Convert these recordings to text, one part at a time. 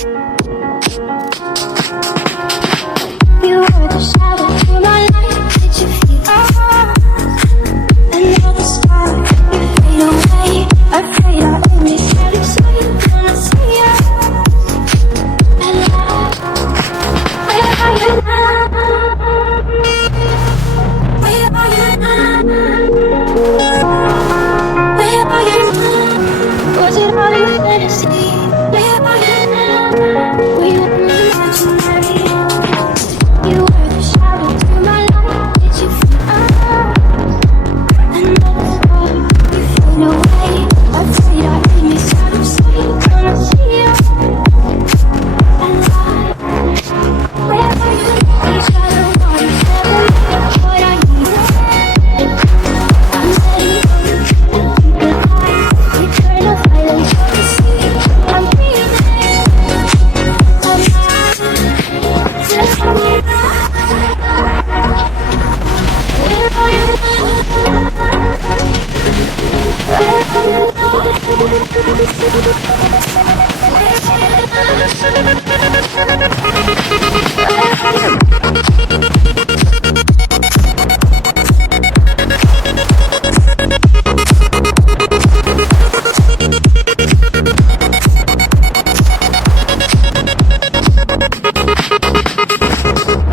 You were the shadow to my light. Did you feel another star? You fade away. Afraid I only get excited when I see you. And where are you now? Where are you now? Where are you now? Was it all your fantasy? Where are you now? Were you imaginary? You were the shadow to my light. Did you feel another star? You fade away. Afraid I made me out of sight when I see you. And where are you? Each other on seven. What I need. I'm setting up and goodbye. Eternal silence of the sea. I'm breathing. I'm not. Just me. Where are you now? Where are you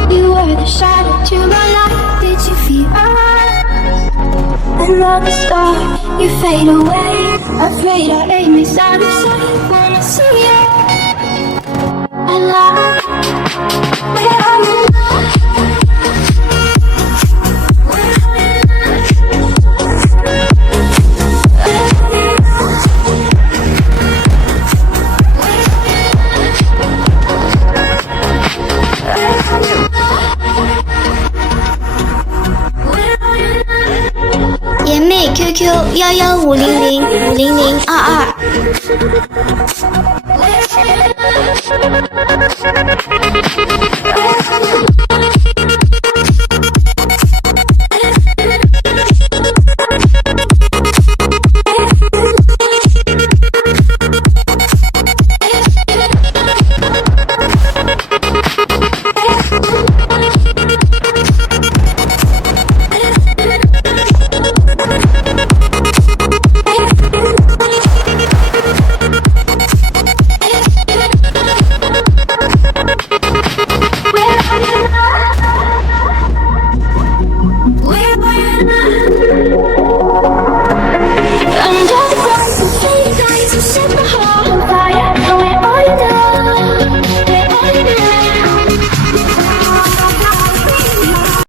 You were the shadow to my light. Did you feel another star? You fade away. Afraid our aim is out of sight. Wanna see you alive. Where are you now? Where are you now? Where are you now?颜妹 QQ1150050022。